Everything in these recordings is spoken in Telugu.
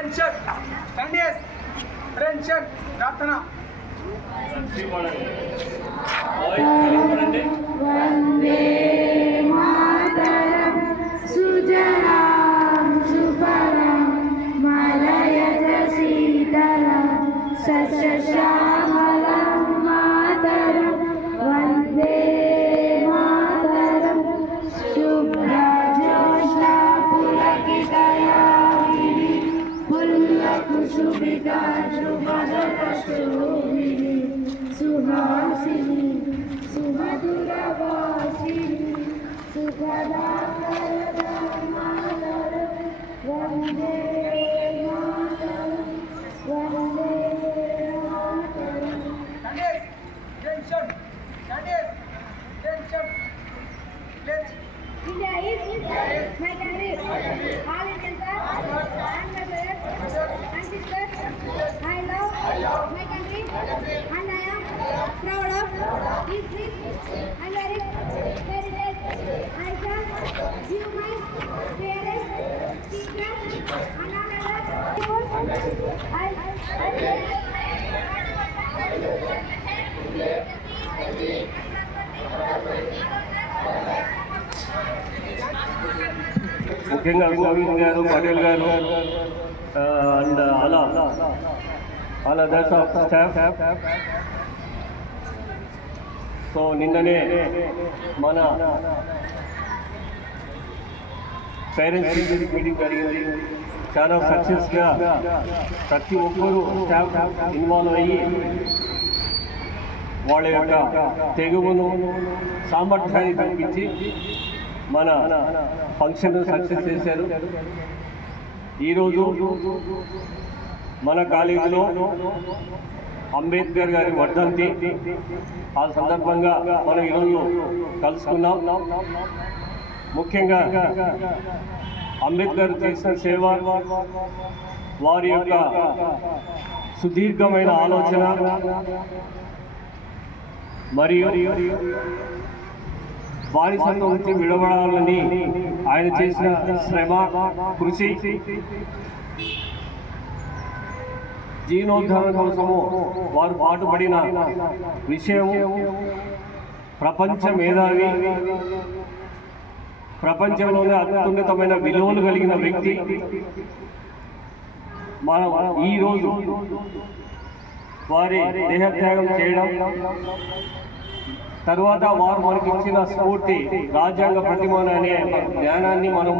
ఫ్రెండ్షిప్ కండియస్ ఫ్రెండ్షిప్ ప్రార్థన వందే మాతరం సుజలాం సుఫలం మలయజ శీతలం సస్యశ్యామలం మాతరం వందే మాతరం శుభ్రజోష్ణా పులకితయామిని పుల్లకుసుమిత శుభదశోభిని సుహాసిని సుమధురవాసిని సుఖదాకర మాతరం Vande Mataram Vande Mataram. India is my country. All Indians are and my brothers and sisters. I love my country and I am proud of this rich and very heritage. I shall give my parents, teachers and all other people. ముఖ్యంగా గోవింద్ గారు పటేల్ గారు అండ్ అలా దట్స్ ఆఫ్ స్టాఫ్. సో నిన్ననే మన పేరెంట్స్ మీటింగ్ జరిగింది. చాలా సక్సెస్గా ప్రతి ఒక్కరూ స్టాఫ్ ఇన్వాల్వ్ అయ్యి వాళ్ళ యొక్క తెగువను సామర్థ్యాన్ని కల్పించి మన ఫంక్షన్ సక్సెస్ చేశారు. ఈరోజు మన కాలేజీలో అంబేద్కర్ గారి వర్ధంతి. ఆ సందర్భంగా మనం ఈరోజు కలుసుకున్నాం. ముఖ్యంగా అంబేద్కర్ చేసిన సేవ, వారి యొక్క సుదీర్ఘమైన ఆలోచన మరియు బానిసత్వం నుంచి విడబడాలని ఆయన చేసిన శ్రమ, కృషి, జీవనోద్ధరణ కోసము వారు పాటుపడిన విషయము, ప్రపంచ మేధావి, ప్రపంచంలోనే అత్యున్నతమైన విలువలు కలిగిన వ్యక్తి. మనం ఈరోజు వారి దేహత్యాగం చేయడం, తర్వాత వారు మనకి ఇచ్చిన స్ఫూర్తి రాజ్యాంగ ప్రతిమాన అనే జ్ఞానాన్ని మనం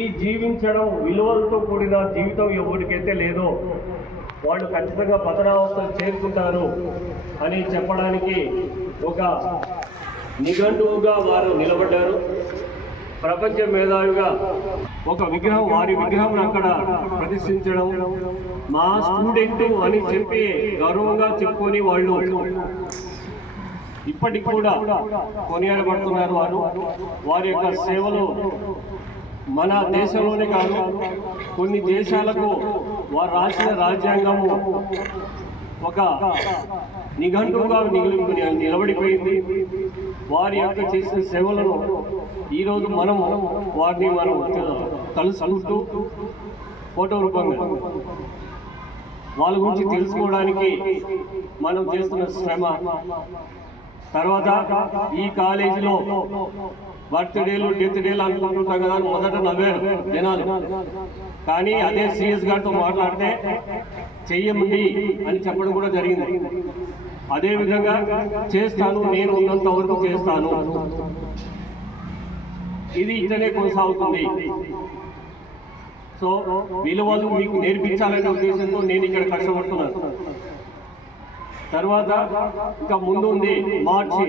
ఈ జీవించడం విలువలతో కూడిన జీవితం ఎవరికైతే లేదో వాళ్ళు ఖచ్చితంగా పతనావస్థలు చేరుకుంటారు అని చెప్పడానికి ఒక నిఘంటువుగా వారు నిలబడ్డారు. ప్రపంచ మేధావిగా ఒక విగ్రహం, వారి విగ్రహం అక్కడ ప్రతిష్ఠించడం, మా స్టూడెంట్ అని చెప్పి గౌరవంగా చెప్పుకొని వాళ్ళు ఇప్పటికి కూడా కొనియాడబడుతున్నారు. వారి యొక్క సేవలు మన దేశంలోనే కాదు, కొన్ని దేశాలకు వారు రాసిన రాజ్యాంగము ఒక నిఘంటువుగా నిలబడిపోయింది. వారి యొక్క చేసిన సేవలను ఈరోజు వారిని మనం కలుసుకుంటూ ఫోటో రూపంగా వాళ్ళ గురించి తెలుసుకోవడానికి మనం చేస్తున్న శ్రమ. తర్వాత ఈ కాలేజీలో బర్త్డేలు, డెత్ డేలు అనుకుంటుంటాం కదా, మొదట నవ్వారు జనాలు. కానీ అదే సిఎస్ గారితో మాట్లాడితే చెయ్యమండి అని చెప్పడం కూడా జరిగింది. అదేవిధంగా చేస్తాను, నేను ఉన్నంత వరకు చేస్తాను, ఇది ఇతనే కొనసాగుతుంది. సో విలువలు మీకు నేర్పించాలనే ఉద్దేశంతో నేను ఇక్కడ కష్టపడుతున్నాను. తర్వాత ఇంకా ముందు ఉంది మార్చి,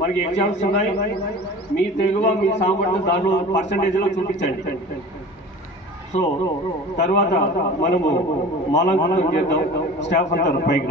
మనకి ఎగ్జామ్స్ ఉన్నాయి. మీ తెగువ, మీ సామర్థ్యం దానిలో పర్సంటేజ్లో చూపించండి. సో తర్వాత మనము మాలంకృతం చేద్దాం. స్టాఫ్ అంతా పైకి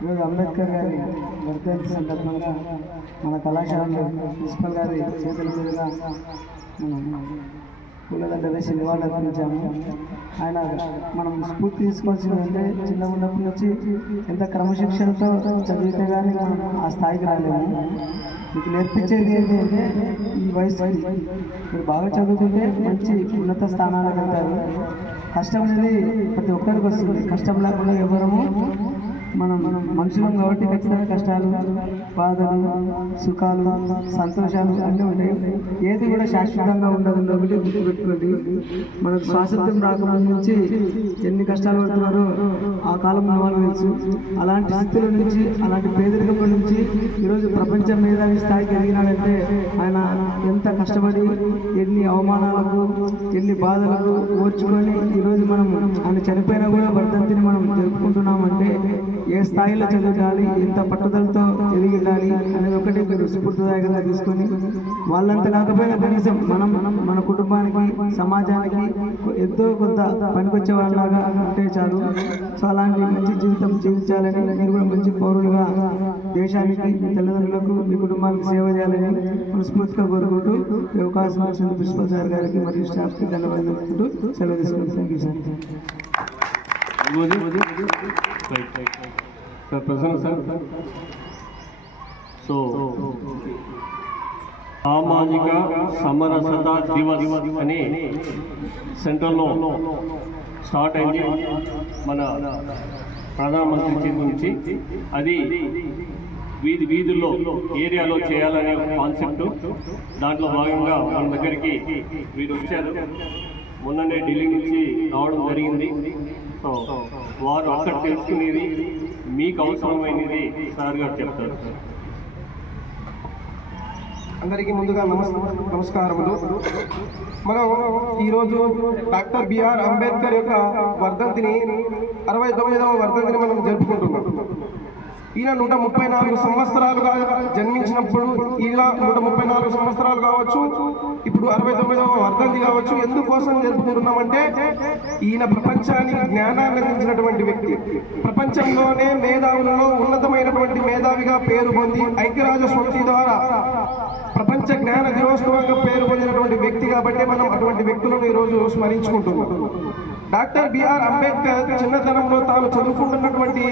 ఈరోజు అంబేద్కర్ గారి వర్ధంతి సందర్భంగా మన కళాశాలలో ప్రిన్సిపల్ గారి చేతుల మీదుగా మనం పూలదండ వేసి నివాళులర్పించాము. ఆయన మనం స్ఫూర్తి తీసుకోవాల్సింది అంటే చిన్న ఉన్నప్పటి నుంచి ఎంత క్రమశిక్షణతో చదివితే కానీ మనం ఆ స్థాయికి రాలేము. మీకు నేర్పించేది ఏంటంటే ఈ వయసు మీరు బాగా చదువుకుంటే మంచి ఉన్నత స్థానాలకు వెళ్తారు. కష్టం అనేది ప్రతి ఒక్కరికి వస్తుంది. కష్టం లేకుండా ఎవరము మనం మనుషులం కాబట్టి ఖచ్చితంగా కష్టాలు, బాధలు, సుఖాలు, సంతోషాలు అన్నీ ఉంటాయి. ఏది కూడా శాశ్వతంగా ఉండదు. ఒకటి గుర్తుపెట్టుకోండి, మనకు స్వాతంత్రం రాకముందు నుంచి ఎన్ని కష్టాలు పడుతున్నారో ఆ కాలంలో వాళ్ళు తెలుసు. అలాంటి స్థితుల నుంచి, అలాంటి పేదరికం నుంచి ఈరోజు ప్రపంచ మేధావి స్థాయికి ఎదిగినాడంటే ఆయన ఎంత కష్టపడి ఎన్ని అవమానాలకు, ఎన్ని బాధలకు ఓర్చుకొని ఈరోజు మనం ఆయన చనిపోయినా కూడా వర్ధంతిని మనం జరుపుకుంటున్నామంటే ఏ స్థాయిలో చదువుతాలి, ఎంత పట్టుదలతో ఎదిగిండాలి అనేది ఒకటి మీరు స్ఫూర్తిదాయకంగా తీసుకొని వాళ్ళంతా కాకపోయినా కనీసం మనం మన కుటుంబానికి, సమాజానికి ఎంతో కొంత పనికొచ్చే వాళ్ళలాగా ఉంటే చాలు. సో అలాంటి మంచి జీవితం జీవించాలని, మీరు కూడా మంచి పౌరులుగా దేశానికి, మీ తల్లిదండ్రులకు, మీ కుటుంబానికి సేవ చేయాలని మనస్ఫూర్తిగా కోరుకుంటూ ఈ అవకాశం ఇచ్చిన ప్రిన్సిపల్ సార్ గారికి మరియు స్టాఫ్కి ధన్యవాదాలు సెలవు తీసుకుంటాం. Thank you sir. Sir Prasanna sir. So సామాజిక సమరసత దివస్ అని సెంట్రల్లో స్టార్ట్ అయింది మన ప్రధానమంత్రి చేతి నుంచి. అది వీధుల్లో ఏరియాలో చేయాలనే కాన్సెప్ట్. దాంట్లో భాగంగా మన దగ్గరికి వీరు వచ్చారు. మొన్ననే ఢిల్లీ నుంచి రావడం జరిగింది. సో వారు అక్కడ తెలుసుకునేది, మీకు అవసరమైనది సార్ గారు చెప్తారు. అందరికీ ముందుగా నమస్కారములు. మనం ఈరోజు డాక్టర్ బిఆర్ అంబేద్కర్ యొక్క వర్ధంతిని 69వ వర్ధంతిని మనం జరుపుకుంటున్నాం. ఈయన 134 సంవత్సరాలుగా జన్మించినప్పుడు ఈయన 134 సంవత్సరాలు కావచ్చు, ఇప్పుడు 69వ వర్ధంతి కావచ్చు. ఎందుకోసం జరుపుకుంటున్నామంటే ఈయన ప్రపంచానికి జ్ఞానాన్ని అందించినటువంటి వ్యక్తి. ప్రపంచంలోనే మేధావులలో ఉన్నతమైనటువంటి మేధావిగా పేరు పొంది ఐక్యరాజ్య సమితి ద్వారా ప్రపంచ జ్ఞాన దినోత్సవంగా పేరు పొందినటువంటి వ్యక్తి కాబట్టి మనం అటువంటి వ్యక్తులను ఈరోజు స్మరించుకుంటున్నాం. డాక్టర్ బిఆర్ అంబేద్కర్ చిన్నతనంలో తాను చదువుకుంటున్నటువంటి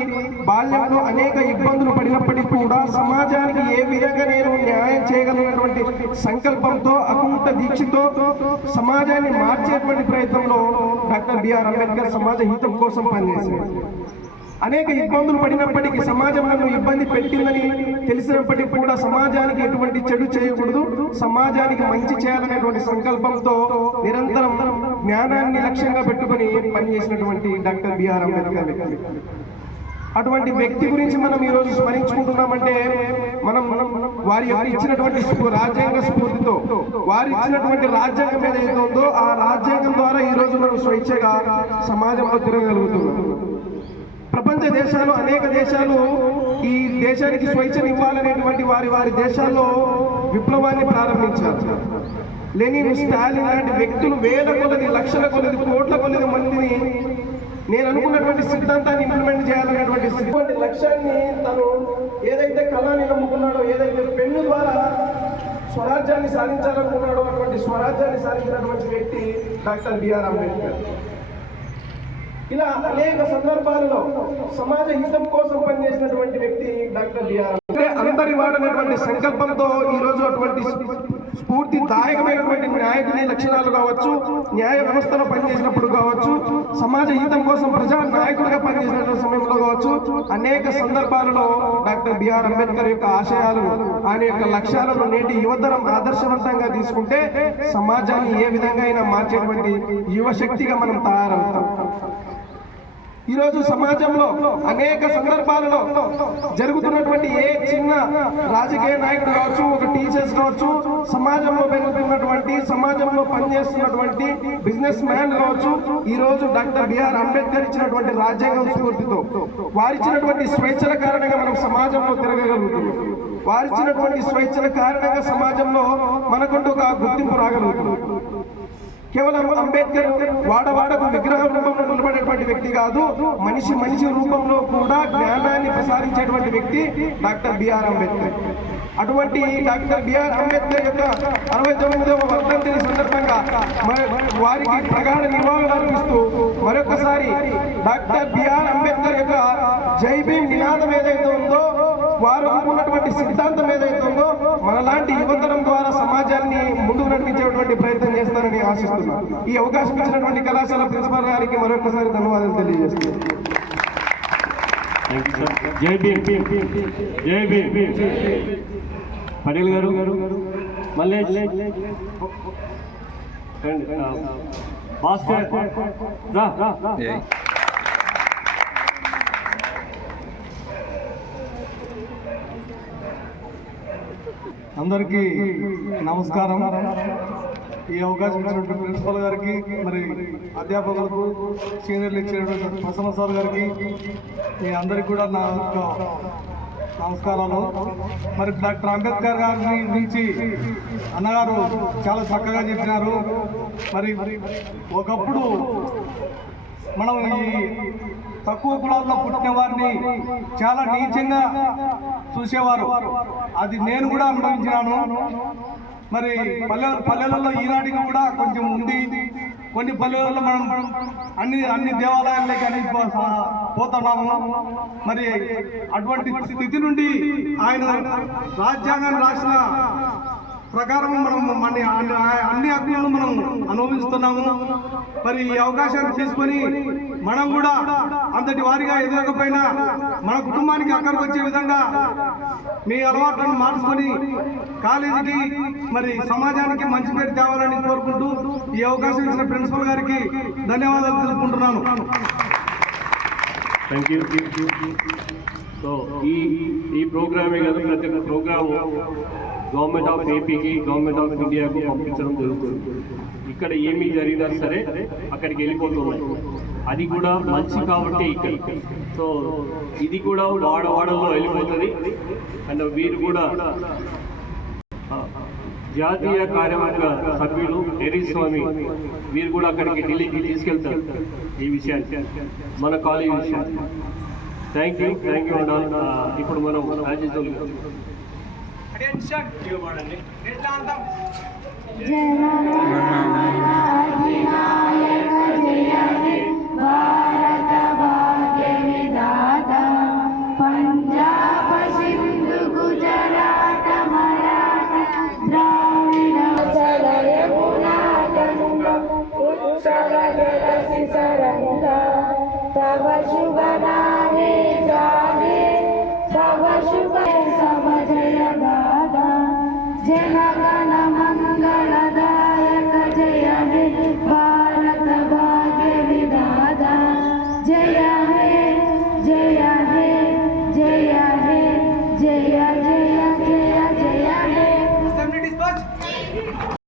బాల్యంలో అనేక ఇబ్బందులు పడినప్పటికీ కూడా సమాజానికి ఏ విధంగా నేను న్యాయం చేయగలిగినటువంటి సంకల్పంతో, అకుంఠ దీక్షతో సమాజాన్ని మార్చేటువంటి ప్రయత్నంలో డాక్టర్ బిఆర్ అంబేద్కర్ సమాజ హితం కోసం పనిచేశారు. అనేక ఇబ్బందులు పడినప్పటికీ, సమాజం నన్ను ఇబ్బంది పెట్టిందని తెలిసినప్పటికీ కూడా సమాజానికి ఎటువంటి చెడు చేయకూడదు, సమాజానికి మంచి చేయాలనేటువంటి సంకల్పంతో నిరంతరం జ్ఞానాన్ని లక్ష్యంగా పెట్టుకొని పనిచేసినటువంటి డాక్టర్ బిఆర్ అంబేద్కర్ వ్యక్తి. అటువంటి వ్యక్తి గురించి మనం ఈరోజు స్మరించుకుంటున్నామంటే మనం వారి ఇచ్చినటువంటి రాజ్యాంగ స్ఫూర్తితో, వారు ఇచ్చినటువంటి రాజ్యాంగం ఏదైతే ఉందో ఆ రాజ్యాంగం ద్వారా ఈరోజు మనం స్వేచ్ఛగా సమాజంలో తిరగలుగుతున్నాం. ప్రపంచ దేశాలు, అనేక దేశాలు ఈ దేశానికి స్వేచ్ఛను ఇవ్వాలనేటువంటి వారి దేశాల్లో విప్లవాన్ని ప్రారంభించారు. లెనిన్, స్టాలిన్ లాంటి వ్యక్తులు వేల కొలది, లక్షల కొలది, కోట్ల కొలది మందిని నేను అనుకున్నటువంటి సిద్ధాంతాన్ని ఇంప్లిమెంట్ చేయాలనేటువంటి లక్ష్యాన్ని తను ఏదైతే కళాన్ని నమ్ముకున్నాడో, ఏదైతే పెన్ను ద్వారా స్వరాజ్యాన్ని సాధించాలనుకున్నాడో అటువంటి స్వరాజ్యాన్ని సాధించినటువంటి వ్యక్తి డాక్టర్ బిఆర్ అంబేద్కర్. ఇలా అనేక సందర్భాలలో సమాజ హితం కోసం పనిచేసినటువంటి వ్యక్తి డాక్టర్ బిఆర్. అందరి వాడనేటువంటి సంకల్పంతో ఈరోజు అటువంటి స్ఫూర్తిదాయకమైనటువంటి నాయకుని లక్షణాలు కావచ్చు, న్యాయ వ్యవస్థలో పనిచేసినప్పుడు కావచ్చు, సమాజ హితం కోసం ప్రజా నాయకుడిగా పనిచేసినటువంటి సమయంలో కావచ్చు, అనేక సందర్భాలలో డాక్టర్ బిఆర్ అంబేద్కర్ యొక్క ఆశయాలు, ఆయన యొక్క లక్ష్యాలను నేటి యువతరం ఆదర్శవంతంగా తీసుకుంటే సమాజాన్ని ఏ విధంగా అయినా మార్చేటువంటి యువశక్తిగా మనం తయారవుతాం. ఈరోజు సమాజంలో అనేక సందర్భాలలో జరుగుతున్నటువంటి ఏ చిన్న రాజకీయ నాయకుడు కావచ్చు, ఒక టీచర్స్ కావచ్చు, సమాజంలో పెరుగుతున్నటువంటి, సమాజంలో పనిచేస్తున్నటువంటి బిజినెస్ మ్యాన్ కావచ్చు, ఈ రోజు డాక్టర్ బిఆర్ అంబేద్కర్ ఇచ్చినటువంటి రాజ్యాంగం స్ఫూర్తితో వారిచ్చినటువంటి స్వేచ్ఛల కారణంగా మనం సమాజంలో తిరగగలుగుతున్నాం. వారిచ్చినటువంటి స్వేచ్ఛల కారణంగా సమాజంలో మనకుంటూ ఒక గుర్తింపు రాగలుగుతున్నాం. కేవలం అంబేద్కర్ వాడవాడకు విగ్రహం రూపంలో నిలబడేటువంటి వ్యక్తి కాదు, మనిషి రూపంలో కూడా జ్ఞానాన్ని ప్రసాదించేటువంటి వ్యక్తి డాక్టర్ బిఆర్ అంబేద్కర్. అటువంటి డాక్టర్ బిఆర్ అంబేద్కర్ యొక్క 69వ వర్ధంతిని సందర్భంగా వారికి ప్రగాఢ నివాళులు అర్పిస్తూ మరొకసారి డాక్టర్ బిఆర్ అంబేద్కర్ యొక్క జై భీమ్ నినాదం ఏదైతే ఉందో, వారు అనుకున్నటువంటి సిద్ధాంతం ఏదైతే ఉందో, మనలాంటి యువతరం ద్వారా సమాజాన్ని ముందుకు నడిపించేటువంటి ప్రయత్నం చేస్తారని ఆశిస్తున్నాను. ఈ అవకాశం ఇచ్చినటువంటి కళాశాల ప్రిన్సిపాల్ గారికి మరొకసారి ధన్యవాదాలు తెలియజేస్తున్నాను. జై భీమ్, జై భీమ్. పటేల్ గారు, మల్లేష్, భాస్కర్, రా. అందరికీ నమస్కారం. ఈ అవకాశం ఇచ్చినటువంటి ప్రిన్సిపల్ గారికి, మరి అధ్యాపకులకు, సీనియర్ లెక్చరర్ ప్రసన్న సార్ గారికి, మీ అందరికీ కూడా నా యొక్క నమస్కారాలు. మరి డాక్టర్ అంబేద్కర్ గారిని గురించి అన్నగారు చాలా చక్కగా చెప్పినారు. మరి ఒకప్పుడు మనం ఈ తక్కువ కులాల్లో పుట్టిన వారిని చాలా నీచంగా చూసేవారు. అది నేను కూడా అనుభవించినాను. మరి పల్లెలలో ఈనాటికి కూడా కొంచెం ఉంది. కొన్ని పల్లెలలో మనం అన్ని దేవాలయాలకి అన్ని పోతున్నాము. మరి అటువంటి స్థితి నుండి ఆయన రాజ్యాంగాన్ని రాసిన ప్రకారం మనం అన్ని హక్కులను మనం అనుభవిస్తున్నాము. మరి ఈ అవకాశాన్ని తీసుకొని మనం కూడా అంతటి వారిగా ఎదగకపోయినా మన కుటుంబానికి అక్కడికి వచ్చే విధంగా మీ అలవాట్లను మార్చుకొని కాలేజీకి, మరి సమాజానికి మంచి పేరు తేవాలని కోరుకుంటూ ఈ అవకాశం ఇచ్చిన ప్రిన్సిపల్ గారికి ధన్యవాదాలు తెలుపుకుంటున్నాను. Thank you. సో ఈ ప్రోగ్రామే కాదు, ప్రతి ఒక్క ప్రోగ్రాము గవర్నమెంట్ ఆఫ్ ఏపీకి, గవర్నమెంట్ ఆఫ్ ఇండియాకు పంపించడం జరుగుతుంది. ఇక్కడ ఏమీ జరిగినా సరే అక్కడికి వెళ్ళిపోతున్నాయి. అది కూడా మంచి కాబట్టి ఇక్కడ. సో ఇది కూడా వాడవాడలో వెళ్ళిపోతుంది. అండ్ వీరు కూడా జాతీయ కార్యవర్గ సభ్యులు హెరీ స్వామి, వీరు కూడా అక్కడికి ఢిల్లీకి తీసుకెళ్తారు ఈ విషయాన్ని, మన కాలేజ్ విషయాన్ని. Thank you. ఇప్పుడు మనం భారత భాగ్య విధాత పంజాబ సింధు గుజరాత మరాఠ ద్రావిడ యమునా గంగా ఉత్కల జలసి సరంగ తవ శుభ నామే జాగే తవ శుభ సవ జయ గాథ జనగణ మంగళ